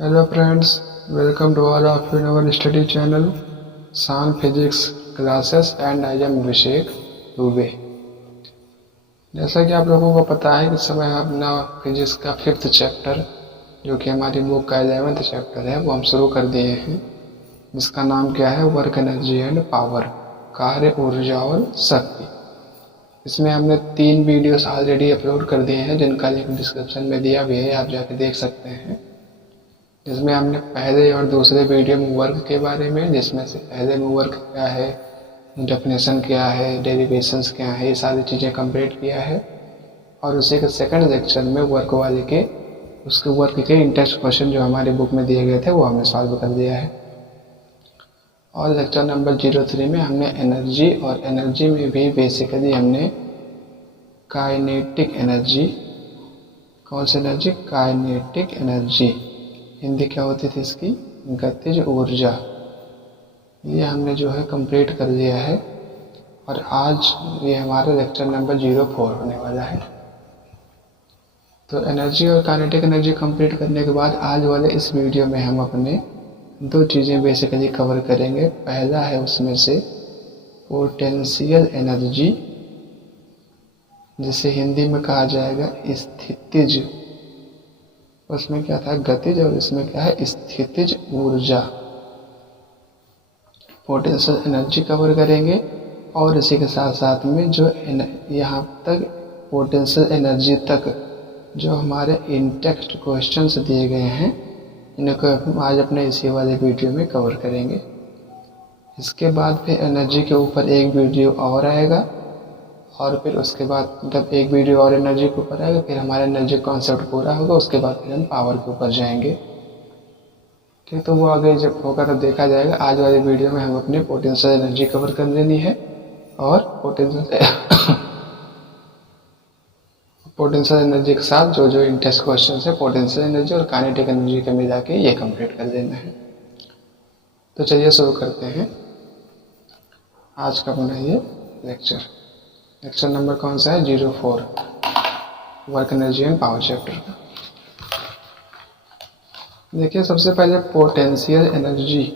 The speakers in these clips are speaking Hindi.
Hello friends, welcome to all of you in our study channel San Physics Classes and I am Abhishek Dubey. जैसा कि आप लोगों को पता है कि समय अपना फिजिक्स का 5th चैप्टर जो कि हमारी बुक का 11th चैप्टर है वो हम शुरू कर दिए हैं, जिसका नाम क्या है वर्क एनर्जी एंड पावर, कार्य ऊर्जा और शक्ति। इसमें हमने 3 वीडियोस ऑलरेडी अपलोड कर दिए हैं जिनका लिंक डिस्क्रिप्शन में दिया भी है, आप जाके देख सकते हैं। जिसमें हमने पहले और दूसरे वीडियो में वर्क के बारे में, जिसमें से पहले में वर्क क्या है, डेफिनेशन क्या है, डेरिवेशंस क्या है, ये सारी चीज़ें कंप्लीट किया है। और उसी के सेकंड लेक्चर में वर्क वाले के उसके वर्क के इंटरेस्ट क्वेश्चन जो हमारी बुक में दिए गए थे वो हमने सॉल्व कर दिया है। और लेक्चर नंबर 03 में हमने एनर्जी, और एनर्जी में भी बेसिकली हमने काइनेटिक एनर्जी, कौन सी एनर्जी, काइनेटिक एनर्जी, हिंदी क्या होती थी इसकी, गतिज ऊर्जा, ये हमने जो है कंप्लीट कर लिया है। और आज ये हमारा लेक्चर नंबर 04 होने वाला है। तो एनर्जी और काइनेटिक एनर्जी कंप्लीट करने के बाद आज वाले इस वीडियो में हम अपने 2 चीज़ें बेसिकली कवर करेंगे। पहला है उसमें से पोटेंशियल एनर्जी, जिसे हिंदी में कहा जाएगा स्थितिज, उसमें क्या था गतिज, और इसमें क्या है स्थितिज ऊर्जा। पोटेंशियल एनर्जी कवर करेंगे और इसी के साथ साथ में जो यहाँ तक पोटेंशियल एनर्जी तक जो हमारे इन टेक्स्ट क्वेश्चंस दिए गए हैं, इनको हम आज अपने इसी वाले वीडियो में कवर करेंगे। इसके बाद फिर एनर्जी के ऊपर एक वीडियो और आएगा, और फिर उसके बाद जब एक वीडियो और एनर्जी के ऊपर आएगा फिर हमारा एनर्जी कॉन्सेप्ट पूरा होगा। उसके बाद फिर हम पावर के ऊपर जाएंगे। ठीक, तो वो आगे जब होगा तब देखा जाएगा। आज वाली वीडियो में हम अपनी पोटेंशियल एनर्जी कवर कर लेनी है, और पोटेंशियल एनर्जी के साथ जो जो इंटरेस्ट क्वेश्चन है पोटेंशियल एनर्जी और काइनेटिक एनर्जी के मिला के ये कंप्लीट कर लेना है। तो चलिए शुरू करते हैं आज का अपना ये लेक्चर। लेक्चर नंबर कौन सा है, 04, work energy and power chapter का। देखिए सबसे पहले पोटेंशियल एनर्जी,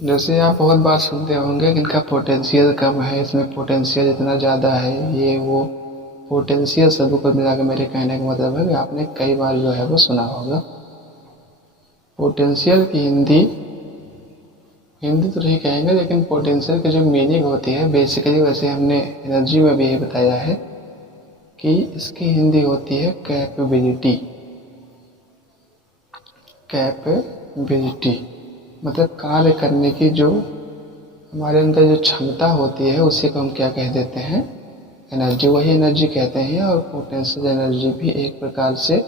जैसे आप बहुत बार सुनते होंगे कि इनका पोटेंशियल कम है, इसमें पोटेंशियल इतना ज़्यादा है, ये वो। पोटेंशियल शब्द को मिला के मेरे कहने का मतलब है कि आपने कई बार जो है वो सुना होगा। पोटेंशियल की हिंदी तो नहीं कहेंगे, लेकिन पोटेंशियल की जो मीनिंग होती है बेसिकली, वैसे हमने एनर्जी में भी ये बताया है कि इसकी हिंदी होती है कैपेबिलिटी। कैपेबिलिटी मतलब कार्य करने की जो हमारे अंदर जो क्षमता होती है उसी को हम क्या कह देते हैं, एनर्जी, वही एनर्जी कहते हैं। और पोटेंशियल एनर्जी भी एक प्रकार से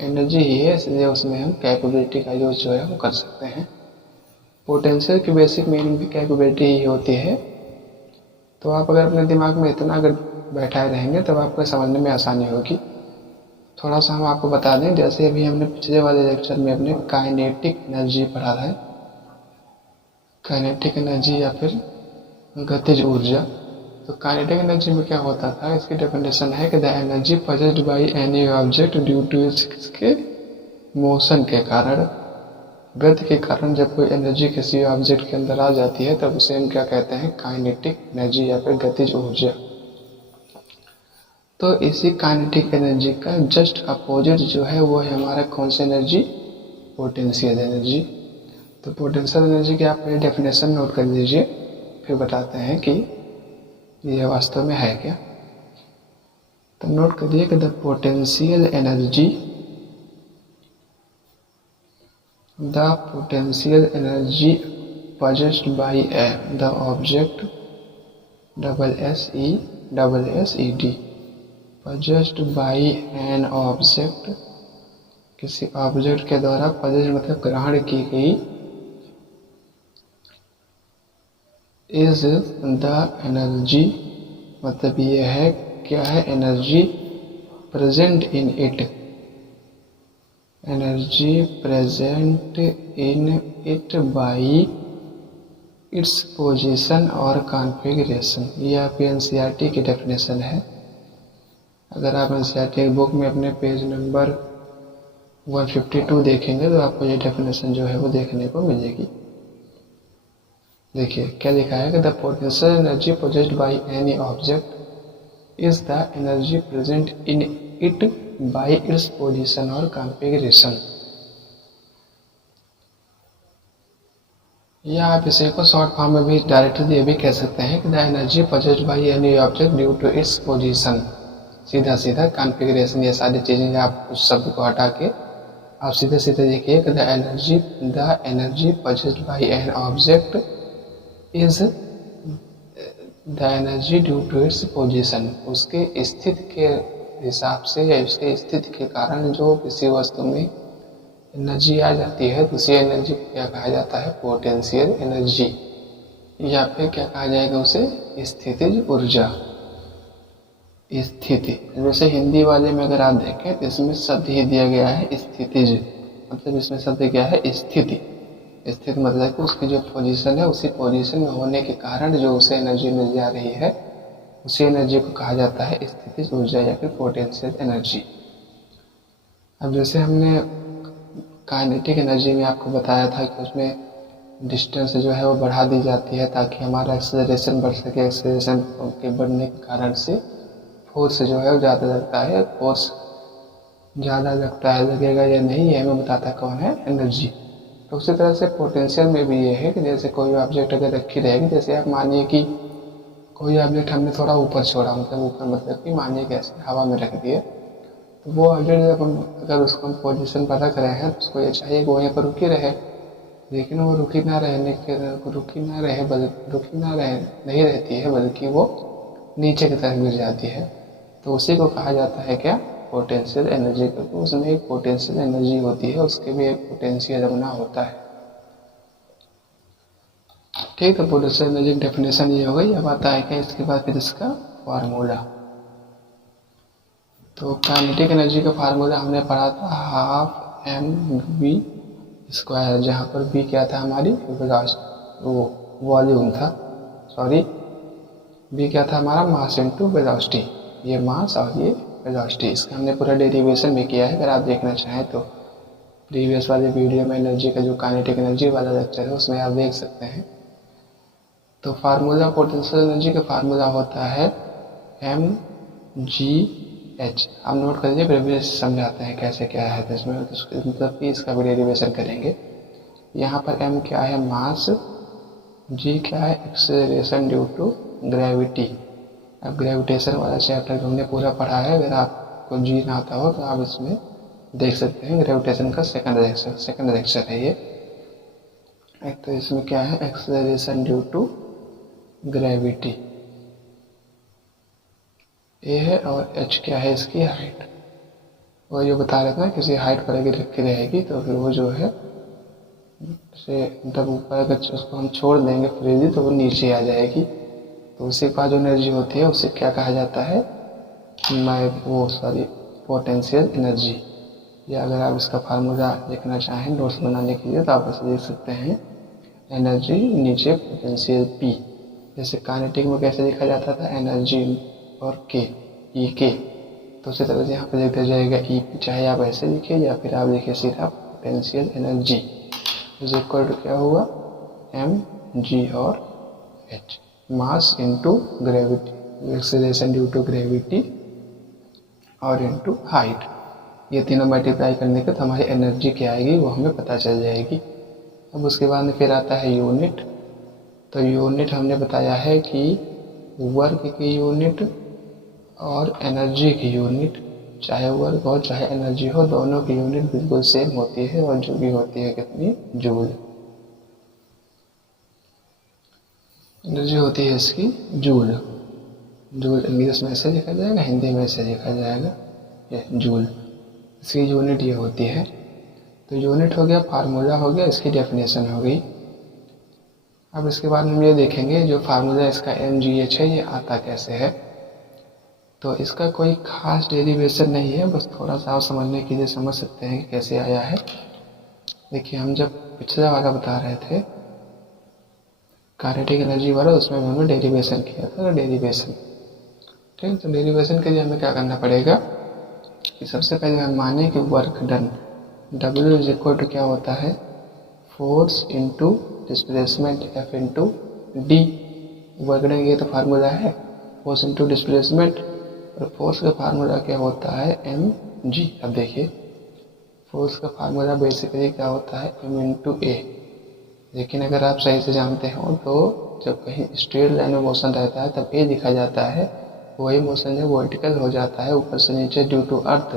एनर्जी ही है, इसलिए उसमें हम कैपेबिलिटी का यूज जो है वो कर सकते हैं। पोटेंशियल की बेसिक मीनिंग भी कैपेबिलिटी ही होती है। तो आप अगर अपने दिमाग में इतना अगर बैठाए रहेंगे तब आपको समझने में आसानी होगी। थोड़ा सा हम आपको बता दें, जैसे अभी हमने पिछले वाले लेक्चर में अपने काइनेटिक एनर्जी पढ़ा है, काइनेटिक एनर्जी या फिर गतिज ऊर्जा। तो काइनेटिक एनर्जी में क्या होता था, इसकी डेफिनेशन है कि the energy possessed by any object due to इसके मोशन के कारण, गति के कारण जब कोई एनर्जी किसी ऑब्जेक्ट के अंदर आ जाती है तब उसे हम क्या कहते हैं, काइनेटिक एनर्जी या फिर गतिज ऊर्जा। तो इसी काइनेटिक एनर्जी का जस्ट अपोजिट जो है वो है हमारा कौन सी एनर्जी, पोटेंशियल एनर्जी। तो पोटेंशियल एनर्जी की आप पहले डेफिनेशन नोट कर लीजिए, फिर बताते हैं कि यह वास्तव में है क्या। तो नोट करिए कि the potential energy possessed by the object, SED, possessed by an object, किसी ऑब्जेक्ट के द्वारा, possessed मतलब ग्रहण की गई, is the energy मतलब ये है क्या है, energy present in it, energy present in it by its position और कॉन्फ़िगरेशन। ये आपकी एनसीईआरटी की डेफिनेशन है। अगर आप एनसीईआरटी बुक में अपने पेज नंबर 152 देखेंगे तो आपको ये डेफिनेशन जो है वो देखने को मिलेगी। देखिए क्या लिखा है कि the potential energy possessed by any object is the energy present in it by its position और कॉन्फ़िगरेशन। या आप इसे को शॉर्ट फॉर्म में भी डायरेक्टली ये भी कह सकते हैं कि the energy possessed by any object due to its position. सीधा सीधा कॉन्फ़िगरेशन, ये सारी चीज़ें आप उस शब्द को हटा के आप सीधे सीधे देखिए कि the energy possessed by an object is the energy due to its position. उसके स्थिति के हिसाब से या उसके स्थिति के कारण जो किसी वस्तु में एनर्जी आ जाती है तो उसी एनर्जी को क्या कहा जाता है, पोटेंशियल एनर्जी, या फिर क्या कहा जाएगा उसे, स्थितिज ऊर्जा। स्थिति जैसे हिंदी वाले में अगर आप देखें तो इसमें शब्द ही दिया गया है स्थितिज, मतलब इसमें शब्द क्या है, स्थिति। स्थिति मतलब कि उसकी जो पोजीशन है उसी पोजीशन में होने के कारण जो उसे एनर्जी मिल जा रही है उसी एनर्जी को कहा जाता है स्थितिज ऊर्जा या फिर पोटेंशियल एनर्जी। अब जैसे हमने काइनेटिक एनर्जी में आपको बताया था कि उसमें डिस्टेंस जो है वो बढ़ा दी जाती है ताकि हमारा एक्सेलरेशन बढ़ सके। एक्सेलरेशन के बढ़ने के कारण से फोर्स जो है वो ज़्यादा लगता है। फोर्स ज़्यादा लगता है, लगेगा या नहीं ये हमें बताता कौन है, एनर्जी। तो उसी तरह से पोटेंशियल में भी ये है कि जैसे कोई ऑब्जेक्ट अगर रखी रहेगी, जैसे आप मानिए कि कोई ऑब्जेक्ट हमने थोड़ा ऊपर छोड़ा, मतलब ऊपर मतलब कि मानिए कैसे हवा में रख दिए, तो वो ऑब्जेक्ट जब हम अगर उसको हम पोजीशन पर रख रहे हैं तो उसको ये चाहिए कि वो यहाँ पर रुकी रहे, लेकिन वो रुकी ना रहे नहीं रहती है, बल्कि वो नीचे की तरफ गिर जाती है। तो उसी को कहा जाता है क्या, पोटेंशियल एनर्जी। क्योंकि उसमें एक पोटेंशियल एनर्जी होती है, उसके भी एक पोटेंशियल होना होता है। ठीक, तो पोटेंशियल एनर्जी की डेफिनेशन ये हो गई। अब आता है क्या इसके बाद फिर इसका फार्मूला। तो काइनेटिक एनर्जी का फार्मूला हमने पढ़ा था हाफ एम वी स्क्वायर, जहाँ पर बी क्या था, हमारी वो वॉल्यूम था, सॉरी बी क्या था हमारा, मास इनटू वेलोसिटी। ये मास और ये वेलोसिटी, इसका हमने पूरा डेरिवेशन भी किया है। अगर आप देखना चाहें तो प्रीवियस वाले वीडियो में एनर्जी का जो काइनेटिक एनर्जी वाला लेक्चर है उसमें आप देख सकते हैं। तो फार्मूला पोटेंशियल एनर्जी का फार्मूला होता है mgh। आप नोट कर लीजिए, फिर भी समझाते हैं कैसे क्या है। तो इसमें मतलब कि इसका भी डेरिवेशन करेंगे। यहाँ पर m क्या है, मास, g क्या है, एक्सेलरेशन ड्यू टू ग्रेविटी। अब ग्रेविटेशन वाला चैप्टर हमने पूरा पढ़ा है, अगर आपको g ना आता हो तो आप इसमें देख सकते हैं। ग्रेविटेशन का सेकंड लेक्चर है ये। एक तो इसमें क्या है, एक्सेलरेशन ड्यू टू ग्रेविटी ए है, और h क्या है इसकी हाइट। वो जो बता रहे थे ना, किसी हाइट पर अगर रखी रहेगी तो फिर वो जो है से मतलब ऊपर अगर उसको हम छोड़ देंगे फ्रीली तो वो नीचे आ जाएगी। तो उसी का जो एनर्जी होती है उसे क्या कहा जाता है, पोटेंशियल एनर्जी। या अगर आप इसका फार्मूला देखना चाहें नोट्स बनाने के लिए तो आप ऐसे देख सकते हैं, एनर्जी नीचे पोटेंशियल P। जैसे काइनेटिक में कैसे लिखा जाता था, एनर्जी और के, ई के, तो उसी तरह से यहाँ पर लिखा जाएगा ई पी। चाहे आप ऐसे लिखिए या फिर आप लिखिए सीधा potential energy is equal to क्या हुआ, एम जी और H, mass into gravity, acceleration due to gravity और इनटू हाइट। ये तीनों मल्टीप्लाई करने के तो हमारी एनर्जी क्या आएगी वो हमें पता चल जाएगी। अब उसके बाद में फिर आता है यूनिट। तो यूनिट हमने बताया है कि वर्क की यूनिट और एनर्जी की यूनिट, चाहे वर्क हो चाहे एनर्जी हो, दोनों की यूनिट बिल्कुल सेम होती है और जो भी होती है कितनी, जूल। एनर्जी होती है इसकी जूल। जूल इंग्लिश में ऐसे लिखा जाएगा, हिंदी में ऐसे लिखा जाएगा, ये जूल। इसकी यूनिट ये होती है। तो यूनिट हो गया, फार्मूला हो गया, इसकी डेफिनेशन हो गई। अब इसके बाद हम ये देखेंगे जो फार्मूला इसका mgh है ये आता कैसे है। तो इसका कोई खास डेरिवेशन नहीं है, बस थोड़ा सा आप समझने के लिए समझ सकते हैं कि कैसे आया है। देखिए हम जब पिछला वाला बता रहे थे काइनेटिक एनर्जी वाला, उसमें हमने डेरिवेशन किया था, डेरिवेशन। ठीक, तो डेरिवेशन के लिए हमें क्या करना पड़ेगा कि सबसे पहले हम माने कि work done, W is equal to क्या होता है, force into displacement F into D. Work done ये तो फार्मूला है, फोर्स इंटू डिस्प्लेसमेंट, और फोर्स का फार्मूला क्या होता है, mg। अब देखिए फोर्स का फार्मूला बेसिकली क्या होता है, m इंटू ए। लेकिन अगर आप सही से जानते हो तो जब कहीं स्ट्रेट लाइन में मोशन रहता है तब ए दिखा जाता है, वही मोशन जब वर्टिकल हो जाता है ऊपर से नीचे ड्यू टू अर्थ,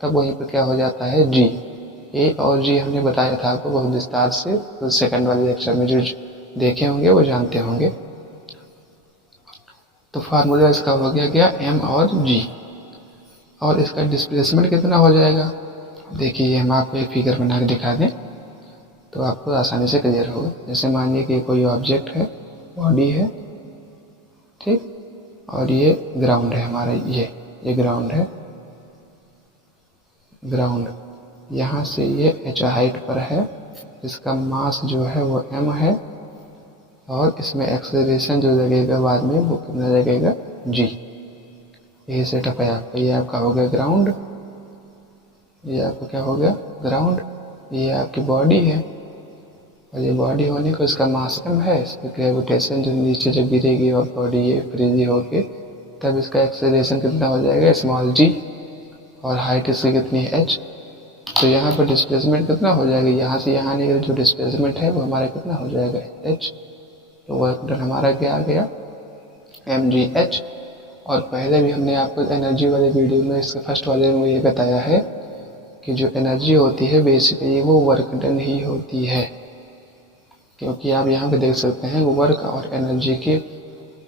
तब वहीं पर क्या हो जाता है, जी। ए और जी हमने बताया था आपको बहुत विस्तार से, तो सेकंड वाले लेक्चर में जो देखे होंगे वो जानते होंगे। तो फार्मूला इसका हो गया क्या, एम और जी। और इसका डिस्प्लेसमेंट कितना हो जाएगा, देखिए हम आपको एक फिगर बना के दिखा दें तो आपको आसानी से क्लियर होगा। जैसे मानिए कि कोई ऑब्जेक्ट है, बॉडी है, ठीक, और ये ग्राउंड है हमारा, ये ग्राउंड है, ग्राउंड यहाँ से ये h हाइट पर है, इसका मास जो है वो m है, और इसमें एक्सेलरेशन जो लगेगा बाद में वो कितना लगेगा, g। यही सेटअप है आपका, ये आपका हो गया ग्राउंड, ये आपका क्या हो गया, ग्राउंड, ये आपकी बॉडी है, और ये बॉडी होने को इसका मास m है, इसकी ग्रेविटेशन जो नीचे जब गिरेगी और बॉडी ये फ्रीजी होके तब इसका एक्सेलरेशन कितना हो जाएगा, स्मॉल g, और हाइट इसकी कितनी है, h। तो यहाँ पर डिस्प्लेसमेंट कितना हो जाएगा, यहाँ से यहाँ निकल जो डिस्प्लेसमेंट है वो हमारा कितना हो जाएगा, h। तो वर्क डन हमारा क्या आ गया, mgh। और पहले भी हमने आपको एनर्जी वाले वीडियो में, इसके फर्स्ट वाले में ये बताया है कि जो एनर्जी होती है बेसिकली वो वर्क डन ही होती है, क्योंकि आप यहाँ पे देख सकते हैं वर्क और एनर्जी के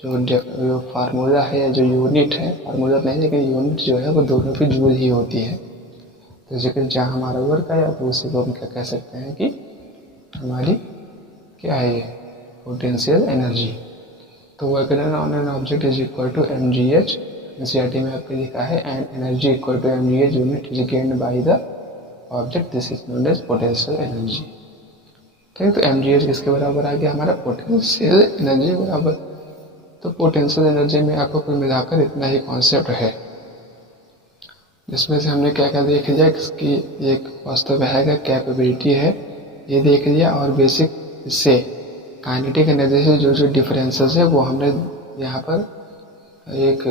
जो फार्मूला है या जो यूनिट है, फार्मूला नहीं लेकिन यूनिट जो है वो दोनों की जूल ही होती है। तो जिक्र जहाँ हमारा वर्क आया तो उसी को हम क्या कह सकते हैं कि हमारी क्या है, ये पोटेंशियल एनर्जी। तो work done on an object is equal to mgh, NCERT में आपको लिखा है, and energy equal to mgh unit is gained by the object, this is known as potential energy. ठीक, तो mgh किसके बराबर आ गया, हमारा पोटेंशियल एनर्जी बराबर। तो पोटेंशियल एनर्जी में आपको कुल मिलाकर इतना ही कॉन्सेप्ट है, जिसमें से हमने क्या क्या देख लिया, इसकी एक वास्तव है कैपेबिलिटी है ये देख लिया, और बेसिक इससे काइनेटिक एनर्जी से जो जो डिफरेंसेस है वो हमने यहाँ पर एक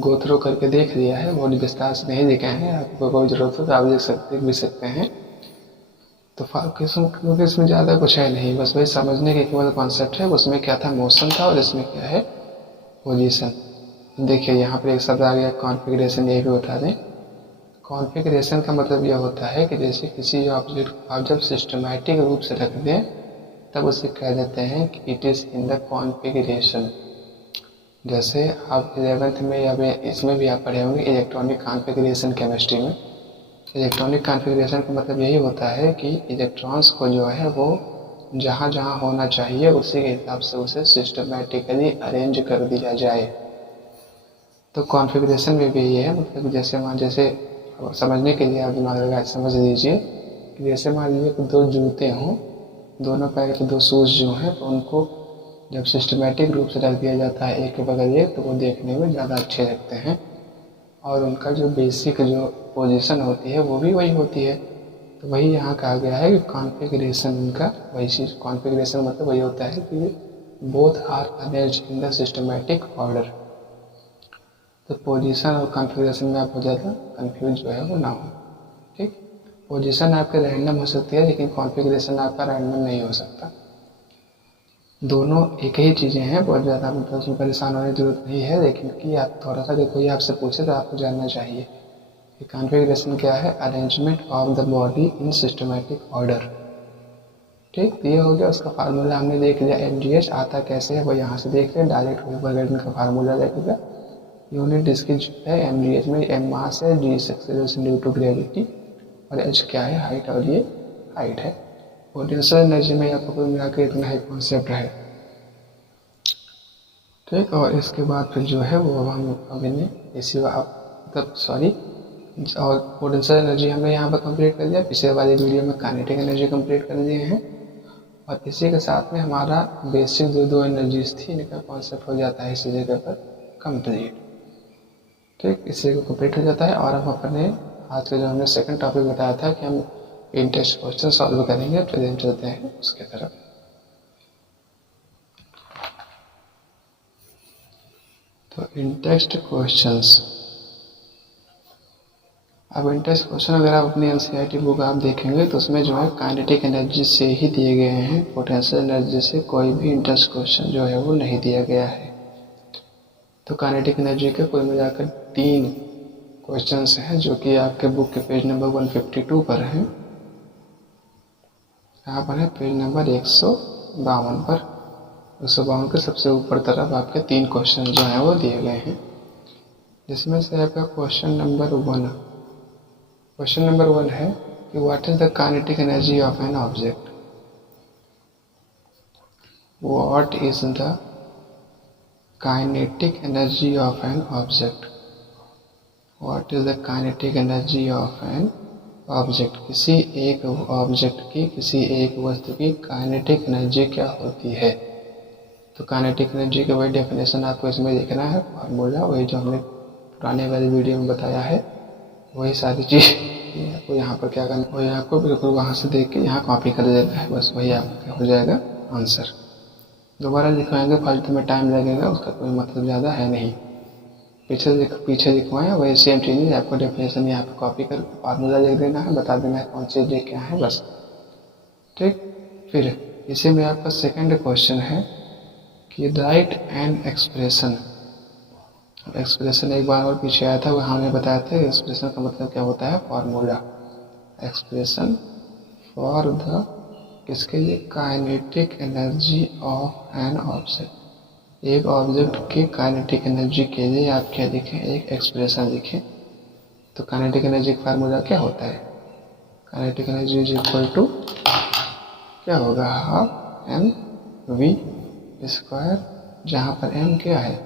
गो थ्रू करके देख लिया है, वो विस्तार से नहीं देखे हैं, आपको कोई ज़रूरत हो तो आप देख भी सकते हैं। तो क्योंकि इसमें ज़्यादा कुछ है नहीं, बस वही समझने के केवल कॉन्सेप्ट है, उसमें क्या था, मोशन था, और इसमें क्या है, पोजीशन। देखिए यहाँ पर एक शब्द आ गया कॉन्फ़िगरेशन, ये भी बता दें। कॉन्फ़िगरेशन का मतलब यह होता है कि जैसे किसी ऑब्जेक्ट को आप जब सिस्टमैटिक रूप से रख दें तब उसे कह देते हैं कि it is in the configuration. जैसे आप 11th में या इसमें भी आप पढ़े होंगे इलेक्ट्रॉनिक कॉन्फ़िगरेशन केमिस्ट्री में। इलेक्ट्रॉनिक कॉन्फ़िगरेशन का मतलब यही होता है कि इलेक्ट्रॉन्स को जो है वो जहाँ जहाँ होना चाहिए उसी के हिसाब से उसे सिस्टमैटिकली अरेंज कर दिया जाए। तो कॉन्फ़िगरेशन में भी ये है, मतलब जैसे समझने के लिए आप दिमाग लगा समझ लीजिए कि जैसे मान लीजिए कि दो जूते हों, दोनों पैर के दो शूज़ जो हैं, तो उनको जब सिस्टमैटिक रूप से रख दिया जाता है एक के बगल एक, तो वो देखने में ज़्यादा अच्छे लगते हैं, और उनका जो बेसिक जो पोजीशन होती है वो भी वही होती है। तो वही यहाँ कहा गया है कि कॉन्फ़िगरेशन उनका वही चीज़, कॉन्फ़िगरेशन मतलब वही होता है कि both are arranged in the systematic order. तो पोजीशन और कॉन्फ़िगरेशन में आपको ज़्यादा कंफ्यूज जो है वो ना हो। ठीक, पोजीशन आपके रैंडम हो सकती है लेकिन कॉन्फ़िगरेशन आपका रैंडम नहीं हो सकता। दोनों एक ही चीज़ें हैं, बहुत ज़्यादा मतलब उसमें परेशान होने की जरूरत नहीं है, लेकिन कि आप थोड़ा सा अगर कोई आपसे पूछे तो आपको जानना चाहिए कि कॉन्फ़िगरेशन क्या है, arrangement of the body in systematic order. ठीक, तो ये हो गया, उसका फार्मूला हमने देख लिया, mgh आता कैसे है वो यहाँ से देख लिया, डायरेक्ट वर्क का फार्मूला लगेगा। यूनिट इसकी जो है mgh में m मास है, g acceleration due to gravity, और h क्या है, हाइट, और ये हाइट है। पोटेंशियल एनर्जी में आपको कोई मिला के इतना ही कॉन्सेप्ट है। ठीक, और इसके बाद फिर जो है वो हम अभी ने इसी मतलब सॉरी, और पोटेंशियल एनर्जी हमने यहाँ पर कंप्लीट कर दिया, पिछले वाले वीडियो में काइनेटिक एनर्जी कंप्लीट कर दिए हैं, और इसी के साथ में हमारा बेसिक जो दो एनर्जीज थी इनका कॉन्सेप्ट हो जाता है इसी जगह पर कंप्लीट। ठीक, इसी को कंप्लीट हो जाता है, और हम अपने आज का जो हमने सेकंड टॉपिक बताया था कि हम इन टेस्ट क्वेश्चन सॉल्व करेंगे, फिर हम चलते हैं उसके तरफ। तो इन टेस्ट क्वेश्चंस, अब इन टेस्ट क्वेश्चन अगर आप अपनी एनसीईआरटी बुक आप देखेंगे तो उसमें जो है काइनेटिक एनर्जी से ही दिए गए हैं, पोटेंशियल एनर्जी से कोई भी इंटरेस्ट क्वेश्चन जो है वो नहीं दिया गया है। तो काइनेटिक एनर्जी के कुल मिलाकर 3 क्वेश्चंस हैं जो कि आपके बुक के पेज नंबर 152 पर हैं। यहाँ पर है पेज नंबर 152 पर, 152 के सबसे ऊपर तरफ आपके 3 क्वेश्चन जो हैं वो दिए गए हैं, जिसमें से आपका क्वेश्चन नंबर 1 है कि what is the kinetic energy of an object. What is the kinetic energy of an object. What is the kinetic energy of an object. किसी एक ऑब्जेक्ट की, किसी एक वस्तु की काइनेटिक एनर्जी क्या होती है। तो काइनेटिक एनर्जी का वही डेफिनेशन आपको इसमें लिखना है, फार्मूला वही जो हमने पुराने वाली वीडियो में बताया है, वही सारी चीज़ आपको यहाँ पर क्या करना, वही आपको बिल्कुल वहाँ से देख के यहाँ कॉपी कर देना है, बस वही आपका हो जाएगा आंसर। दोबारा लिखवाएंगे फालतू में टाइम लगेगा, उसका कोई मतलब ज़्यादा है नहीं। पीछे लिखवाएं वही सेम चीज़, आपको डेफिनेशन यहाँ पे कॉपी कर फार्मूला लिख देना है, बता देना है कौन सी चीज़ क्या है, बस ठीक। फिर इसी में आपका सेकंड क्वेश्चन है कि राइट एन एक्सप्रेशन। एक्सप्रेशन एक बार और पीछे आया था, वहाँ हमने बताया था एक्सप्रेशन का मतलब क्या होता है, फार्मूला। एक्सप्रेशन फॉर द किसके लिए, kinetic energy of an object. एक ऑब्जेक्ट की काइनेटिक एनर्जी के लिए आप क्या लिखें, एक एक्सप्रेशन लिखें। तो काइनेटिक एनर्जी का फार्मूला क्या होता है, kinetic energy is equal to क्या होगा, हाफ एम वी स्क्वायर, जहाँ पर एम क्या है,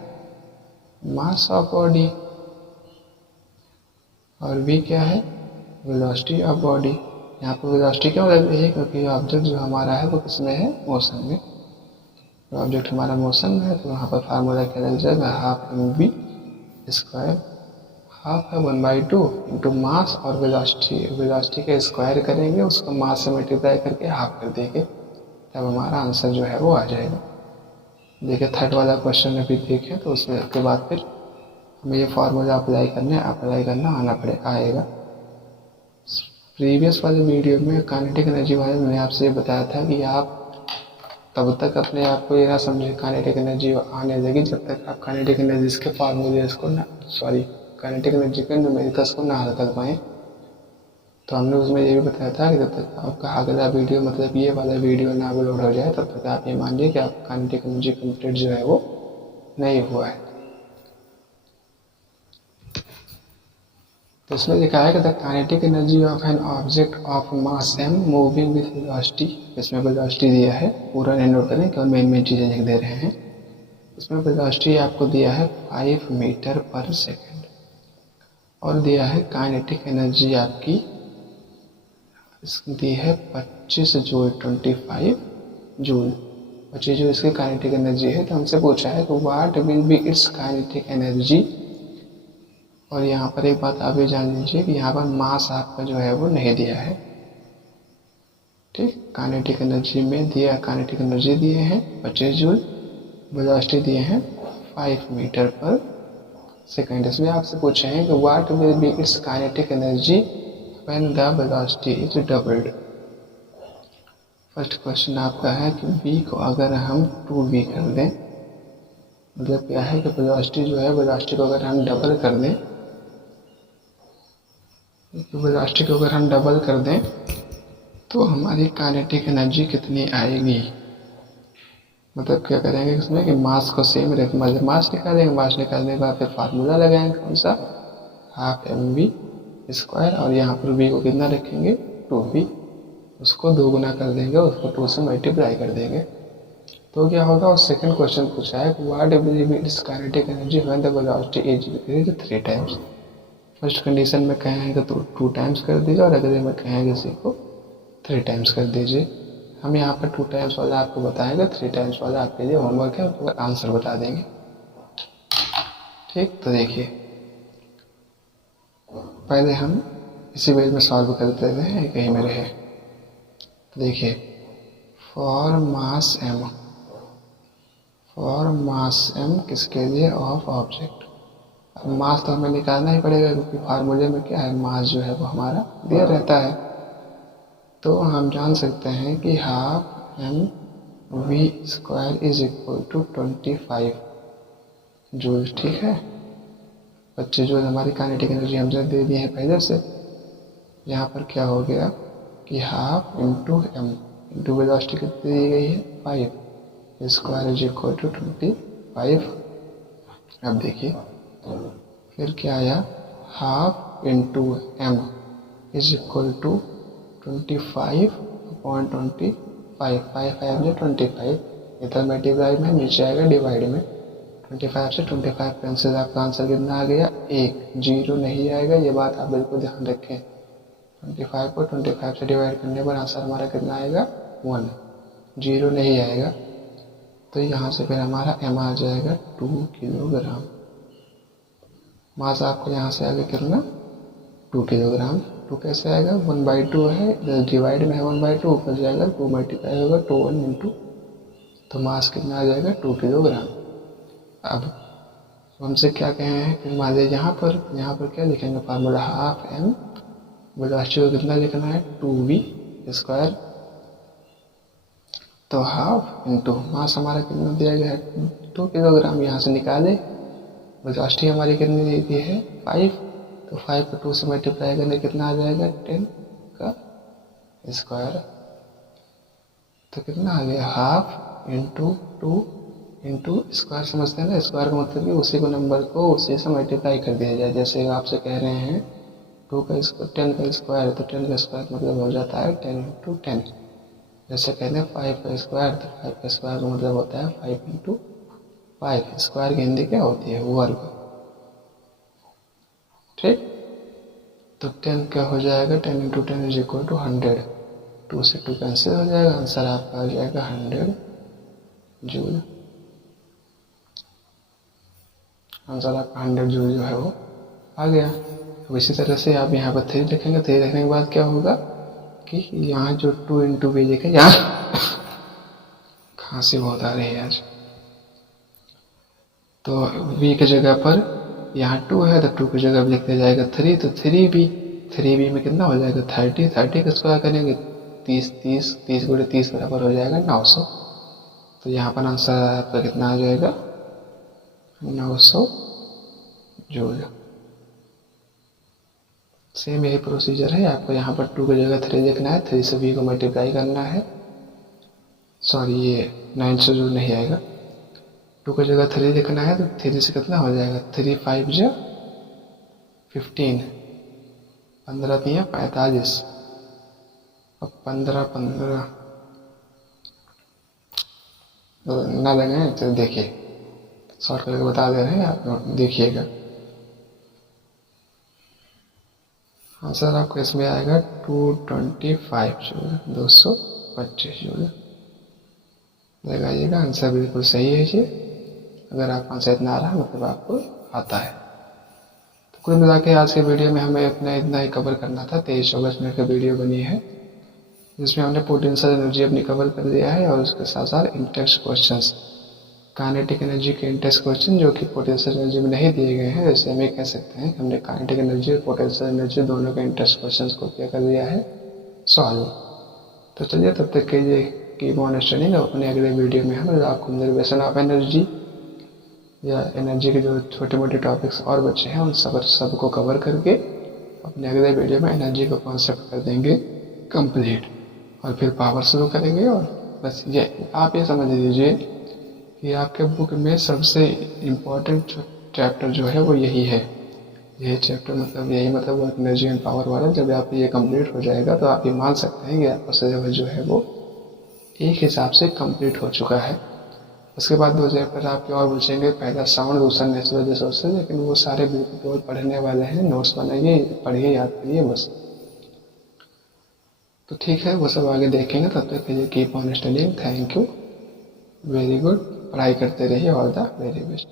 मास ऑफ बॉडी, और वी क्या है, वेलोसिटी ऑफ बॉडी। यहाँ पर वेलोसिटी क्यों लग रही है, क्योंकि ऑब्जेक्ट जो हमारा है वो किसमें है, मोशन में। ऑब्जेक्ट हमारा मोशन में है, तो वहाँ पर फार्मूला क्या लग जाएगा, half M V square, half है 1/2 इंटू मास और वेलोसिटी। वेलोसिटी का स्क्वायर करेंगे, उसको मास से मल्टीप्लाई करके हाफ कर देंगे, तब हमारा आंसर जो है वो आ जाएगा। देखिए थर्ड वाला क्वेश्चन अभी देखें तो उसमें के बाद फिर हमें ये फार्मूला अप्लाई करना आएगा। प्रीवियस वाले वीडियो में काइनेटिक एनर्जी वाले मैंने आपसे ये बताया था कि आप तब तक अपने आप को ये ना समझे काइनेटिक एनर्जी आने लगी जब तक आप काइनेटिक एनर्जी के फार्मूले को काइनेटिक एनर्जी के न्यूमेरिकल्स को ना हल कर पाएँ। तो हमने उसमें ये भी बताया था कि जब तक आपका अगला वीडियो मतलब ये वाला वीडियो ना अपलोड हो जाए तब तक आप ये मान लीजिए कि आप काइनेटिक एनर्जी कंप्लीट जो है वो नहीं हुआ है। तो इसमें लिखा है कि the kinetic energy of an object of mass am moving with velocity. इसमें वेलोसिटी दिया है, पूरा नोट करें केवल मेन चीज़ें लिख दे रहे हैं। इसमें वेलोसिटी आपको दिया है 5 मीटर पर सेकेंड, और दिया है काइनेटिक एनर्जी आपकी दी है 25 जूल, 25 जूल। 25 जूल इसकी काइनेटिक एनर्जी है। तो हमसे पूछा है कि what will be it's kinetic energy. और यहाँ पर एक बात आप भी जान लीजिए कि यहाँ पर मास आपका जो है वो नहीं दिया है, ठीक। काइनेटिक एनर्जी में दिया, काइनेटिक एनर्जी दिए हैं 25 जूल, वेलोसिटी दिए हैं 5 मीटर पर सेकेंड। इसमें आपसे पूछे हैं कि what will be it's kinetic energy when the velocity is doubled. First question आपका है कि v को अगर हम 2v कर दें, मतलब क्या है कि वेलोसिटी जो है, वेलोसिटी को अगर हम डबल कर दें, वेलोसिटी को अगर हम डबल कर दें तो हमारी काइनेटिक एनर्जी कितनी आएगी। मतलब क्या करेंगे इसमें कि मास को सेम रख, मतलब मास निकालेंगे, मास निकालने के बाद फिर फार्मूला लगाएंगे कौन सा, हाफ एम वी स्क्वायर, और यहाँ पर वी को कितना रखेंगे 2v, उसको 2 गुना कर देंगे, उसको 2 से मल्टीप्लाई कर देंगे। तो क्या होगा, और सेकंड क्वेश्चन पूछा है what will be it's kinetic energy when the velocity is increase 3 times. First condition में कहेंगे तो 2 टाइम्स कर दीजिए, और अगले में कहेंगे इसी को 3 टाइम्स कर दीजिए। हम यहाँ पर 2 टाइम्स वाला आपको बताएंगे, 3 टाइम्स वाला आपके लिए होमवर्क है, उसके बाद आंसर बता देंगे, ठीक। तो देखिए पहले हम इसी वेज में सॉल्व करते हुए कहीं में रहे। तो देखिए फॉर मास m किसके लिए ऑफ ऑब्जेक्ट। अब मास तो हमें निकालना ही पड़ेगा क्योंकि फार्मूले में क्या है, मास जो है वो हमारा दिया रहता है। तो हम जान सकते हैं कि half m v² is equal to 25 joule. ठीक है, 25 जूल हमारी काइनेटिक एनर्जी हमसे दे दी है पहले से। यहाँ पर क्या हो गया कि half into m into velocity कितनी दी गई है 5 स्क्वायर इज इक्वल टू 25। अब देखिए फिर क्या आया, half into m is equal to 25/25। 5 इधर मल्टीप्लाई में, नीचे आएगा डिवाइड में। 25 से 25 कैंसिल, आपका आंसर कितना आ गया 1, 0 नहीं आएगा। ये बात आप बिल्कुल ध्यान रखें। 25 को 25 से डिवाइड करने पर आंसर हमारा कितना आएगा 1, 0 नहीं आएगा। तो यहाँ से फिर हमारा m आ जाएगा 2 किलोग्राम। मास आपको यहाँ से आगे कितना 2 किलोग्राम। 2 कैसे आएगा, 1/2 है, डिवाइड में है 1/2, ऊपर जाएगा 2 मल्टीप्लाई होगा 2 1 इंटू, तो मास कितना आ जाएगा 2 किलोग्राम। अब हमसे क्या कहे हैं, फिर मान लीजिए यहाँ पर क्या लिखेंगे फार्मूला, हाफ m वेलोसिटी को कितना लिखना है 2v²। तो हाफ इंटू मास हमारा कितना दिया गया है 2 किलोग्राम। यहाँ से निकाले, वेलोसिटी हमारी कितनी दी गई है 5, तो 5 को 2 से मल्टीप्लाई करने कितना आ जाएगा 10 का स्क्वायर। तो कितना आ गया, हाफ इंटू 2 इंटू स्क्वायर, समझते हैं ना, स्क्वायर का मतलब कि उसी को नंबर को उसी से मल्टीप्लाई कर दिया जाए। जैसे आपसे कह रहे हैं 10 का स्क्वायर, तो 10 का स्क्वायर मतलब हो जाता है 10 इंटू 10। जैसे कहते हैं 5 का स्क्वायर, तो 5 का स्क्वायर का मतलब होता है 5 इंटू 5। स्क्वायर की हिंदी क्या होती है, वर्ग। ठीक, तो 10 क्या हो जाएगा, 10 इंटू 10 इज इक्वल टू 100। 2 से 2 कैंसिल हो जाएगा, आंसर आपका आ जाएगा 100 जूल। आंसर आपका 100 जूल जो है वो आ गया। अब इसी तरह से आप यहाँ पर 3 लिखेंगे। 3 लिखने के बाद क्या होगा कि यहाँ जो 2 इंटू वी लिखे, यहाँ खांसी बहुत आ रही है आज, तो v की जगह पर यहाँ 2 है, तो 2 की जगह लिख दिया जाएगा 3, तो 3v में कितना हो जाएगा 30। 30 का स्क्वायर करेंगे 30 गुणे 30 बराबर हो जाएगा 900। तो यहाँ पर आंसर आपका कितना आ जाएगा 900 जूल। सेम यही प्रोसीजर है, आपको यहाँ पर 2 की जगह 3 लिखना है, 3 से v को मल्टीप्लाई करना है। सॉरी, ये 900 जूल नहीं आएगा, 2 की जगह 3 लिखना है, तो 3 से कितना हो जाएगा 3 5 जा 15, 15 3 45, अब 15 ना लगे तो देखिए शॉर्ट करके बता दे रहे हैं, आप देखिएगा। आंसर आपको इसमें आएगा 225 जूल, 225 जूल लगाइएगा। आंसर बिल्कुल सही है ये। अगर आप आंसर इतना आ रहा है मतलब आपको आता है। तो कुल मिला के आज के वीडियो में हमें अपना इतना ही कवर करना था। 23-24 मिनट का वीडियो बनी है, जिसमें हमने पोटेंशियल एनर्जी अपनी कवर कर दिया है, और उसके साथ साथ इंटेक्स्ट क्वेश्चंस, काइनेटिक एनर्जी के इंटेक्स्ट क्वेश्चन जो कि पोटेंशियल एनर्जी में नहीं दिए गए हैं। जैसे हम ये कह सकते हैं कि हमने काइनेटिक एनर्जी और पोटेंशियल एनर्जी दोनों के इंटेक्स्ट क्वेश्चन को क्या कर दिया है, सॉल्व। तो चलिए तब तक के लिए कीप ऑन स्टडिंग। अपने अगले वीडियो में हम law of conservation of energy या एनर्जी के जो छोटे मोटे टॉपिक्स और बचे हैं उन सबको कवर करके अपने अगले वीडियो में एनर्जी को कॉन्सेप्ट कर देंगे कंप्लीट, और फिर पावर शुरू करेंगे। और बस ये आप ये समझ लीजिए कि आपके बुक में सबसे इम्पोर्टेंट चैप्टर जो है वो यही है। यही चैप्टर मतलब वो एनर्जी एंड पावर वाला। जब आप ये कंप्लीट हो जाएगा तो आप ये मान सकते हैं कि आपका सिलेबस जो है वो एक हिसाब से कंप्लीट हो चुका है। उसके बाद 2 चैप्टर आपके और बचेंगे, पहला साउंड, दूसरा नेचुरल रिसोर्सेज, लेकिन वो सारे बिल्कुल पढ़ने वाले हैं। नोट्स बनाइए, पढ़िए, याद करिए बस। तो ठीक है, वो सब आगे देखेंगे। तब तक के लिए keep on studying. Thank you, very good. पढ़ाई करते रहिए, ऑल द वेरी बेस्ट।